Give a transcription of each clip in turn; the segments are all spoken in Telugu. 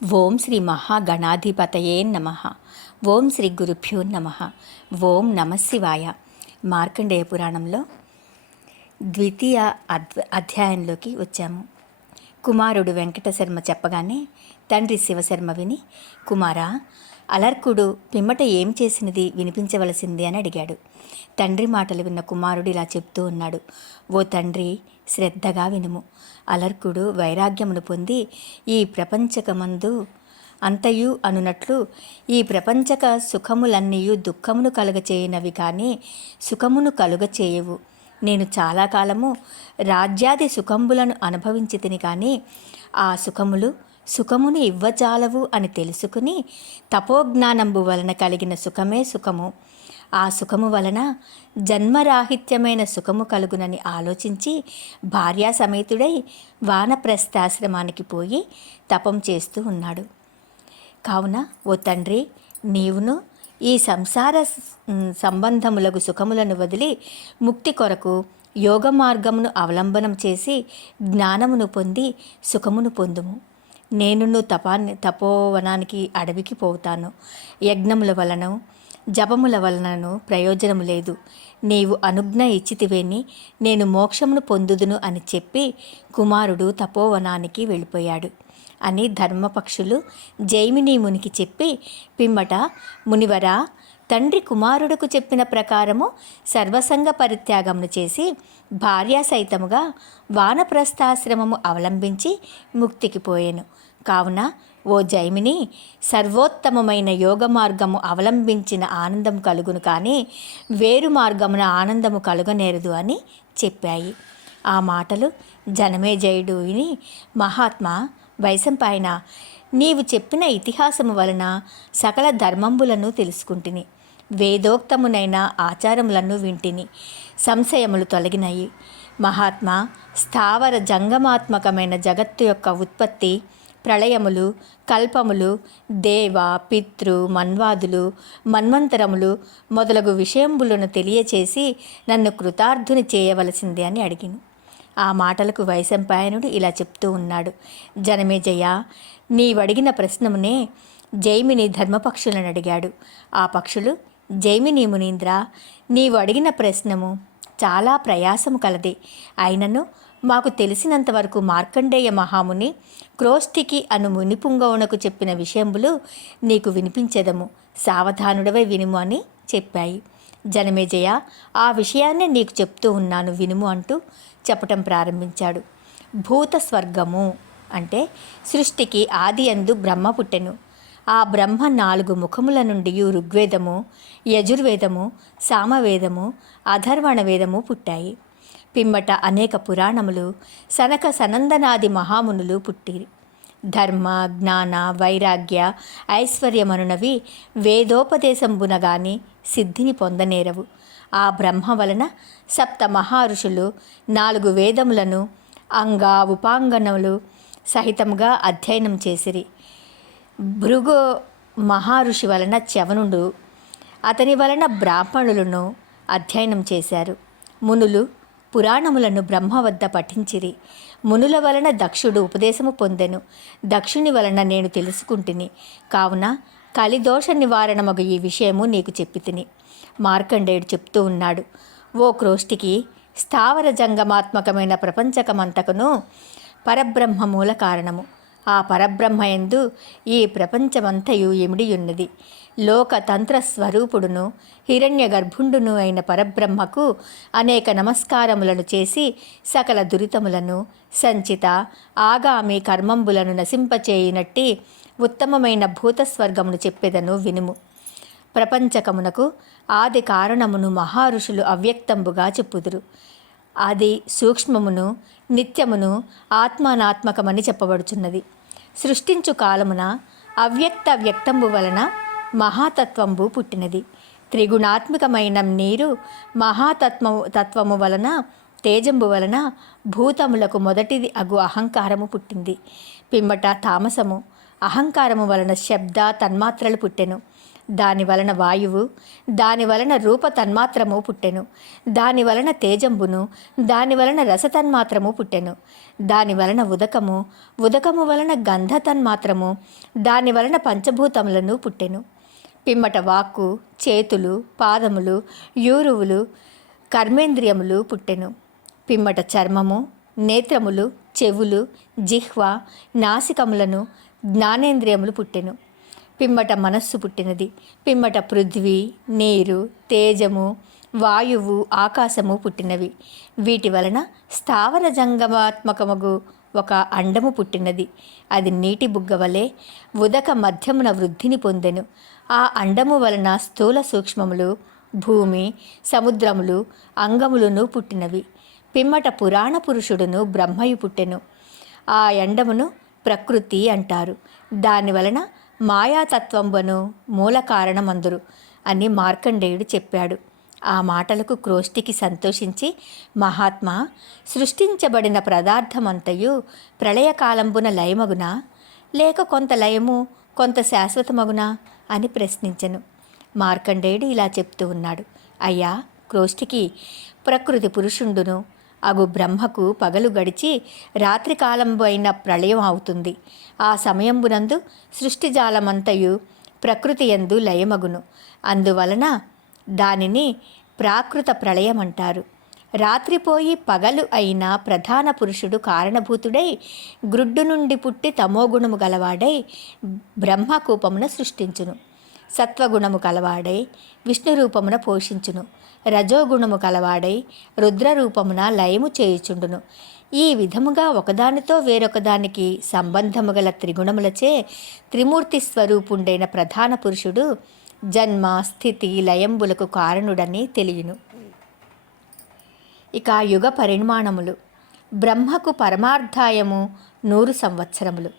ఓం శ్రీ మహాగణాధిపతయే నమ. ఓం శ్రీ గురుభ్యో నమ. ఓం నమశివాయ. మార్కండేయ పురాణంలో ద్వితీయ అధ్యాయంలోకి వచ్చాము. కుమారుడు వెంకటశర్మ చెప్పగానే తండ్రి శివశర్మ విని, కుమారా, అలర్కుడు పిమ్మట ఏం చేసినది వినిపించవలసింది అని అడిగాడు. తండ్రి మాటలు విన్న కుమారుడు ఇలా చెప్తూ ఉన్నాడు. ఓ తండ్రి, శ్రద్ధగా వినుము. అలర్కుడు వైరాగ్యమును పొంది ఈ ప్రపంచకమందు అంతయు అనునట్లు ఈ ప్రపంచక సుఖములన్నీయు దుఃఖమును కలుగచేయనవి కానీ సుఖమును కలుగచేయవు. నేను చాలా కాలము రాజ్యాది సుఖంబులను అనుభవించి తిని కానీ ఆ సుఖమును ఇవ్వజాలవు అని తెలుసుకుని తపోజ్ఞానంబు వలన కలిగిన సుఖమే సుఖము. ఆ సుఖము వలన జన్మరాహిత్యమైన సుఖము కలుగునని ఆలోచించి భార్యా సమేతుడై వానప్రస్థాశ్రమానికి పోయి తపం చేస్తూ ఉన్నాడు. కావున ఓ తండ్రి, నీవును ఈ సంసార సంబంధములకు సుఖములను వదిలి ముక్తి కొరకు యోగ మార్గమును అవలంబనం చేసి జ్ఞానమును పొంది సుఖమును పొందుము. నేనును తపోవనానికి అడవికి పోతాను. యజ్ఞముల వలన జపముల వలనను ప్రయోజనము లేదు. నీవు అనుజ్ఞ ఇచ్చితివేని నేను మోక్షమును పొందుదును అని చెప్పి కుమారుడు తపోవనానికి వెళ్ళిపోయాడు అని ధర్మపక్షులు జైమిని మునికి చెప్పి, పిమ్మట మునివరా, తండ్రి కుమారుడుకు చెప్పిన ప్రకారము సర్వసంగ పరిత్యాగమును చేసి భార్యా సైతముగా వానప్రస్థాశ్రమము అవలంబించి ముక్తికి పోయెను. కావున ఓ జైమిని, సర్వోత్తమమైన యోగ మార్గము అవలంబించిన ఆనందం కలుగును కానీ వేరు మార్గమున ఆనందము కలుగనేరదు అని చెప్పాయి. ఆ మాటలు జనమేజయుడు విని, మహాత్మా వైశంపాయన, నీవు చెప్పిన ఇతిహాసము వలన సకల ధర్మంబులను తెలుసుకుంటుని, వేదోక్తమునైన ఆచారములను వింటిని, సంశయములు తొలగినాయి. మహాత్మా, స్థావర జంగమాత్మకమైన జగత్తు యొక్క ఉత్పత్తి, ప్రళయములు, కల్పములు, దేవ, పితృ, మన్వాదులు, మన్వంతరములు మొదలగు విషయంబులను తెలియచేసి నన్ను కృతార్థుని చేయవలసిందే అని అడిగిను. ఆ మాటలకు వైశంపాయనుడు ఇలా చెప్తూ ఉన్నాడు. జనమేజయ, నీవడిగిన ప్రశ్నమునే జైమిని ధర్మపక్షులను అడిగాడు. ఆ పక్షులు, జైమిని మునీంద్ర, నీవు అడిగిన ప్రశ్నము చాలా ప్రయాసము కలది. అయినను మాకు తెలిసినంతవరకు మార్కండేయ మహాముని క్రోష్టికి అను మునిపుంగవునకు చెప్పిన విషయంబులు నీకు వినిపించెదము. సావధానుడవై వినుము అని చెప్పాయి. జనమేజయ, ఆ విషయాన్నే నీకు చెప్తూ ఉన్నాను, వినుము అంటూ చెప్పటం ప్రారంభించాడు. భూత స్వర్గము అంటే సృష్టికి ఆది యందు బ్రహ్మ పుట్టెను. ఆ బ్రహ్మ 4 ముఖముల నుండి ఋగ్వేదము, యజుర్వేదము, సామవేదము, అథర్వణ వేదము పుట్టాయి. పిమ్మట అనేక పురాణములు, సనక సనందనాది మహామునులు పుట్టిరి. ధర్మ, జ్ఞాన, వైరాగ్య, ఐశ్వర్యమనునవి వేదోపదేశంబున గాని సిద్ధిని పొందనేరవు. ఆ బ్రహ్మ వలన 7 మహర్షులు 4 వేదములను ఉపాంగనములు సహితముగా అధ్యయనం చేసిరి. భృగు మహర్షి వలన చ్యవనుడు, అతని వలన బ్రాహ్మణులను అధ్యయనం చేశారు. మునులు పురాణములను బ్రహ్మ వద్ద పఠించిరి. మునుల వలన దక్షుడు ఉపదేశము పొందెను. దక్షుని వలన నేను తెలుసుకుంటుని. కావున కలిదోష నివారణమగు ఈ విషయము నీకు చెప్పితిని. మార్కండేయుడు చెప్తూ ఉన్నాడు. ఓ క్రోష్టికి, స్థావర జంగమాత్మకమైన ప్రపంచకమంతకును పరబ్రహ్మ మూల కారణము. ఆ పరబ్రహ్మయందు ఈ ప్రపంచమంతయు ఇమిడియున్నది. లోకతంత్ర స్వరూపుడును హిరణ్య గర్భుండును అయిన పరబ్రహ్మకు అనేక నమస్కారములను చేసి సకల దురితములను, సంచిత ఆగామి కర్మంబులను నశింపచేయునట్టి ఉత్తమమైన భూతస్వర్గమును చెప్పెదను, వినుము. ప్రపంచకమునకు ఆది కారణమును మహర్షులు అవ్యక్తంబుగా చెప్పుదురు. అది సూక్ష్మమును, నిత్యమును, ఆత్మానాత్మకమని చెప్పబడుచున్నది. సృష్టించు కాలమున అవ్యక్త వ్యక్తంబు వలన మహాతత్వంబు పుట్టినది. త్రిగుణాత్మకమైన నీరు తత్వము వలన, తేజంబు వలన భూతములకు మొదటిది అగు అహంకారము పుట్టింది. పిమ్మట తామసము, అహంకారము వలన శబ్ద తన్మాత్రలు పుట్టెను. దాని వలన వాయువు, దాని వలన రూప తన్మాత్రము పుట్టెను. దాని వలన తేజంబును, దాని వలన రసతన్మాత్రము పుట్టెను. దాని వలన ఉదకము, ఉదకము వలన గంధ తన్మాత్రము, దాని వలన పంచభూతములను పుట్టెను. పిమ్మట వాక్కు, చేతులు, పాదములు, యూరువులు, కర్మేంద్రియములు పుట్టెను. పిమ్మట చర్మము, నేత్రములు, చెవులు, జిహ్వ, నాసికములను, జ్ఞానేంద్రియములు పుట్టెను. పిమ్మట మనస్సు పుట్టినది. పిమ్మట పృథ్వీ, నీరు, తేజము, వాయువు, ఆకాశము పుట్టినవి. వీటి వలన స్థావర జంగమాత్మకమగు ఒక అండము పుట్టినది. అది నీటి బుగ్గ వలె ఉదక మధ్యమున వృద్ధిని పొందెను. ఆ అండము వలన స్థూల సూక్ష్మములు, భూమి, సముద్రములు, అంగములను పుట్టినవి. పిమ్మట పురాణ పురుషుడును బ్రహ్మయు పుట్టెను. ఆ అండమును ప్రకృతి అంటారు. దాని వలన మాయాతత్వంబను మూల కారణమందురు అని మార్కండేయుడు చెప్పాడు. ఆ మాటలకు క్రోష్టికి సంతోషించి, మహాత్మా, సృష్టించబడిన పదార్థమంతయు ప్రళయకాలంబున లయమగునా, లేక కొంత లయము కొంత శాశ్వతమగునా అని ప్రశ్నించెను. మార్కండేయుడు ఇలా చెప్తూ ఉన్నాడు. అయ్యా క్రోష్టికి, ప్రకృతి పురుషుండును అగు బ్రహ్మకు పగలు గడిచి రాత్రికాలంబు అయిన ప్రళయం అవుతుంది. ఆ సమయంబునందు సృష్టిజాలమంతయు ప్రకృతి యందు లయమగును. అందువలన దానిని ప్రాకృత ప్రళయమంటారు. రాత్రిపోయి పగలు అయిన ప్రధాన పురుషుడు కారణభూతుడై గ్రుడ్డు నుండి పుట్టి తమోగుణము గలవాడై బ్రహ్మకూపమున సృష్టించును. సత్వగుణము కలవాడై విష్ణు రూపమున పోషించును. రజోగుణము కలవాడై రుద్రరూపమున లయము చేయుచుండును. ఈ విధముగా ఒకదానితో వేరొకదానికి సంబంధము గల త్రిగుణములచే త్రిమూర్తి స్వరూపుండైన ప్రధాన పురుషుడు జన్మ, స్థితి, లయంబులకు కారణుడని తెలియను. ఇక యుగ పరిమాణములు. బ్రహ్మకు పరమార్థాయము 100 సంవత్సరములు,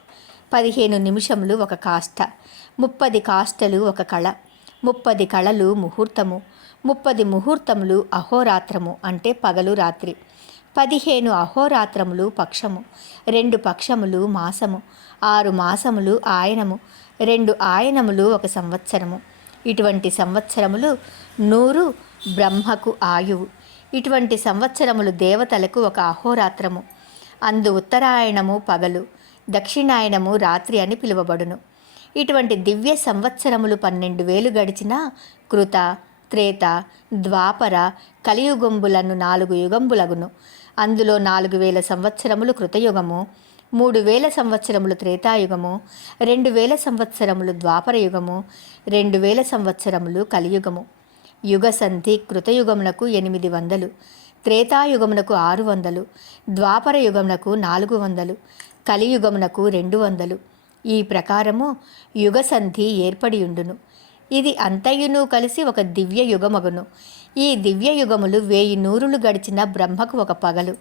15 నిమిషములు ఒక కాష్ట, 30 కాష్టలు ఒక కళ, 30 కళలు ముహూర్తము, 30 ముహూర్తములు అహోరాత్రము అంటే పగలు రాత్రి, 15 అహోరాత్రములు పక్షము, 2 పక్షములు మాసము, 6 మాసములు ఆయనము, 2 ఆయనములు ఒక సంవత్సరము. ఇటువంటి సంవత్సరములు 100 బ్రహ్మకు ఆయువు. ఇటువంటి సంవత్సరములు దేవతలకు ఒక అహోరాత్రము. అందు ఉత్తరాయణము పగలు, దక్షిణాయనము రాత్రి అని పిలువబడును. ఇటువంటి దివ్య సంవత్సరములు 12,000 గడిచిన కృత, త్రేత, ద్వాపర, కలియుగంబులను 4 యుగంబులగును. అందులో 4,000 సంవత్సరములు కృతయుగము, 3,000 సంవత్సరములు త్రేతాయుగము, 2,000 సంవత్సరములు ద్వాపరయుగము, 2,000 సంవత్సరములు కలియుగము. యుగ సంధి కృతయుగమునకు 800, త్రేతాయుగమునకు 600, ద్వాపరయుగమునకు 400, కలియుగమునకు 200. ఈ ప్రకారము యుగ సంధి ఏర్పడియుండును. ఇది అంతయును కలిసి ఒక దివ్య యుగమగును. ఈ దివ్య యుగములు 1000 నూరులు గడిచిన బ్రహ్మకు ఒక పగలు.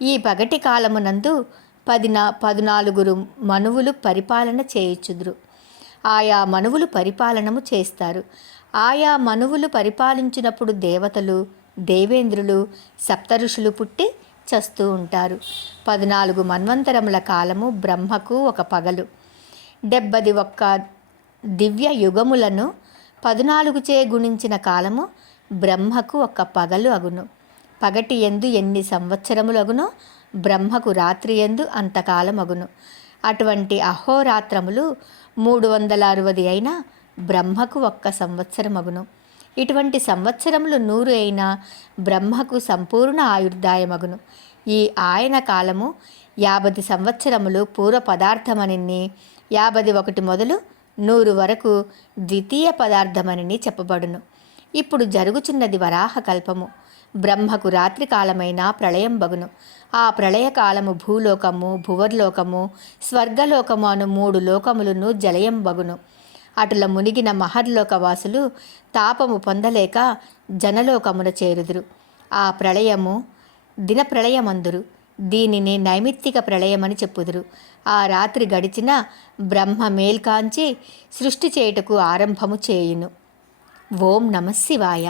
ఈ పగటి కాలమునందు 14 మనువులు పరిపాలన చేయుచుదురు. ఆయా మనువులు పరిపాలనము చేస్తారు. ఆయా మనువులు పరిపాలించినప్పుడు దేవతలు, దేవేంద్రులు, సప్తఋషులు పుట్టి చస్తూ ఉంటారు. 14 మన్వంతరముల కాలము బ్రహ్మకు ఒక పగలు. 71 దివ్య యుగములను 14చే గుణించిన కాలము బ్రహ్మకు ఒక పగలు అగును. పగటి యందు ఎన్ని సంవత్సరములగునో బ్రహ్మకు రాత్రి యందు అంతకాలం అగును. అటువంటి అహోరాత్రములు 360 అయినా బ్రహ్మకు 1 సంవత్సరం అగును. ఇటువంటి సంవత్సరములు 100 అయినా బ్రహ్మకు సంపూర్ణ ఆయుర్దాయమగును. ఈ ఆయన కాలము 50 సంవత్సరములు పూర్వ పదార్థమని, 51 మొదలు 100 వరకు ద్వితీయ పదార్థమని చెప్పబడును. ఇప్పుడు జరుగుచున్నది వరాహకల్పము. బ్రహ్మకు రాత్రి కాలమైన ప్రళయం బగును. ఆ ప్రళయకాలము భూలోకము, భువర్లోకము, స్వర్గలోకము అను 3 లోకములను జలయం బగును. అటుల మునిగిన మహర్లోకవాసులు తాపము పొందలేక జనలోకమున చేరుదురు. ఆ ప్రళయము దిన ప్రళయమందురు. దీనిని నైమిత్తిక ప్రళయమని చెప్పుదురు. ఆ రాత్రి గడిచిన బ్రహ్మ మేల్కాంచి సృష్టి చేయుటకు ఆరంభము చేయును. ఓం నమః శివాయ.